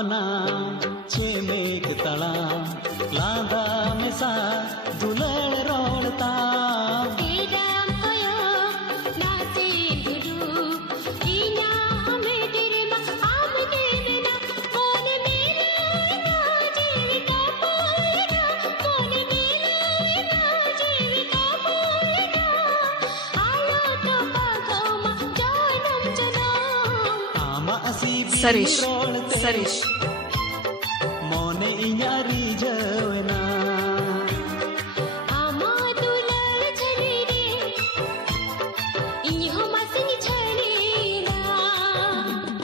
ᱚᱱᱟ ᱪᱮᱢᱮᱠ ᱛᱟᱲᱟᱢ ᱞᱟᱸᱫᱟ ᱢᱮᱥᱟ ᱫᱩᱞᱟᱹᱲ ᱨᱚᱲ ᱛᱟᱢ ᱤᱨᱟᱢ ᱠᱚᱭᱚᱜ ᱱᱟᱥᱮ ᱫᱩᱲᱩᱵ ᱤᱧᱟᱹᱜ ᱢᱮᱫ ᱨᱮᱢᱟ ᱟᱢ ᱧᱮᱞᱮᱱᱟ ᱢᱚᱱᱮ ᱢᱮᱨᱟᱭᱱᱟ ᱡᱤᱣᱤ ᱛᱟᱯᱚᱞᱮᱱᱟ ᱢᱚᱱᱮ ᱢᱮᱨᱟᱭᱱᱟ ᱡᱤᱣᱤ ᱛᱟᱯᱚᱞᱮᱱᱟ ᱟᱞᱚ ᱛᱚᱯᱟᱜᱚᱜ ᱢᱟ ᱡᱟᱱᱟᱢ ᱡᱟᱱᱟᱢ ᱟᱢᱟᱜ ᱥᱤᱵᱤᱞ सरिश ᱨᱚᱲ ᱛᱮ सरिश ᱢᱚᱱᱮ ᱤᱧᱟᱹᱜ ᱨᱤᱡᱷᱟᱹᱣ